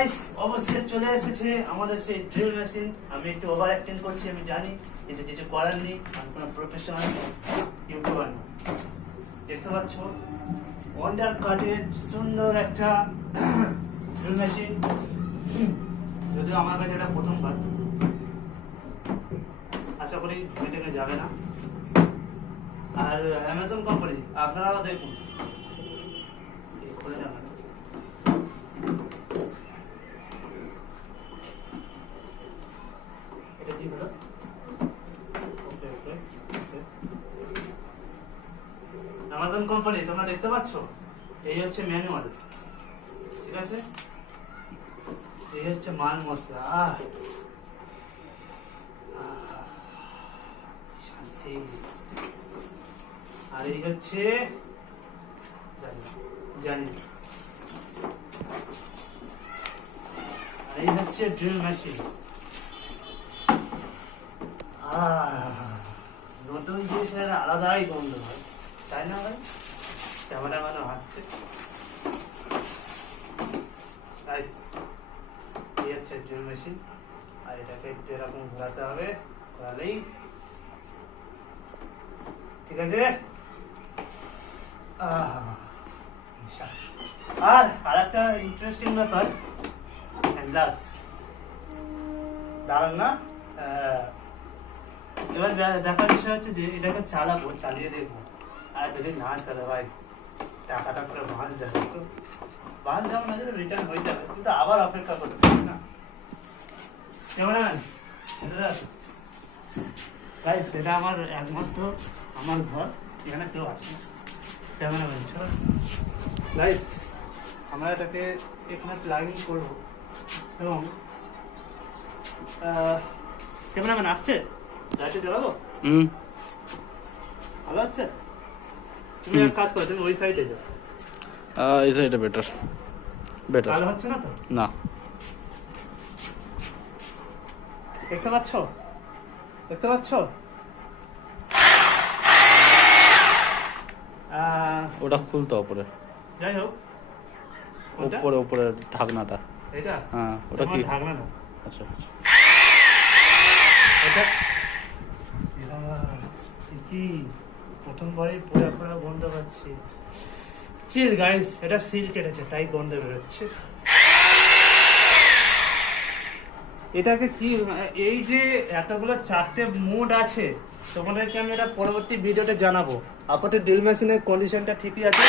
Guys অবশ্যই চলে এসেছে আমাদের সেই ড্রিল মেশিন। আমি একটু ওভার অ্যাক্টিং করছি আমি জানি, কিন্তু কিছু করার নেই, আমি কোনো প্রফেশনাল ইউটিউবার না। দেখতে পাচ্ছ ওয়ান্ডার কাটের সুন্দর একটা ড্রিল মেশিন, যদিও আমার কাছে এটা প্রথমবার, আশা করি এটাকে যাবে না। আর অ্যামাজন কোম্পানি আপনারাও দেখুন, খুলে যাবে না। এটা কি হলো? ওকে ওকে অ্যামাজন কোম্পানি তোমরা দেখতে পাচ্ছ, এই হচ্ছে ম্যানুয়াল, ঠিক আছে? এই হচ্ছে মাল মশলা। শান্তি। আর এই হচ্ছে জানি, আর এই হচ্ছে ড্রিল মেশিন। নতুন জিনিসের আলাদাই গন্ধ হয়, তাই না ভাই? ক্যামেরা মানে হাসছে। এই হচ্ছে ড্রিল মেশিন, আর এটাকে একটু এরকম ঘোরাতে হবে, ঘোরালেই ঠিক আছে। আর আরেকটা ইন্টারেস্টিং ব্যাপার, হ্যান্ডলার্স দারুণ না? এবার দেখার বিষয় হচ্ছে যে এটাকে চালাবো, চালিয়ে দেখবো, আর যদি না চালে ভাই টাকাটা করে বাঁচ যাবে, বাঁচ যাবে না, যদি রিটার্ন হয়ে যাবে, কিন্তু আবার অপেক্ষা করতে পারি না। ক্যামেরাম্যান গাইস, এটা আমার একমাত্র আমার ঘর, এখানে কেউ আসে না। ক্যামেরাম্যান চলো গাইস, আমরা এটাকে এখানে প্লাগিং করবো, এবং ক্যামেরাম্যান আসছে, লাইটে জ্বালাবো, ভালো হচ্ছে। তুমি এক কাজ করো, তুমি ওই সাইডে যাও, এই সাইডে বেটার বেটার। ভালো হচ্ছে না তো? না, দেখতে পাচ্ছ, দেখতে পাচ্ছ? ওটা খুলতো উপরে, যাই হোক, উপরে উপরে ঢাকনাটা। এটা হ্যাঁ, ওটা কি ঢাকনা না, আচ্ছা আচ্ছা। এটা কি প্রথমবারই পোড়া পোড়া গন্ধ পাচ্ছি। চিল গাইস, এটা সিল কেটেছে তাই গন্ধ বেরোচ্ছে। এটাকে কি, এই যে এতগুলো চারটে মোড আছে, তোমাদেরকে আমি এটা পরবর্তী ভিডিওতে জানাবো। আপাতত ড্রিল মেশিনের কন্ডিশনটা ঠিকই আছে।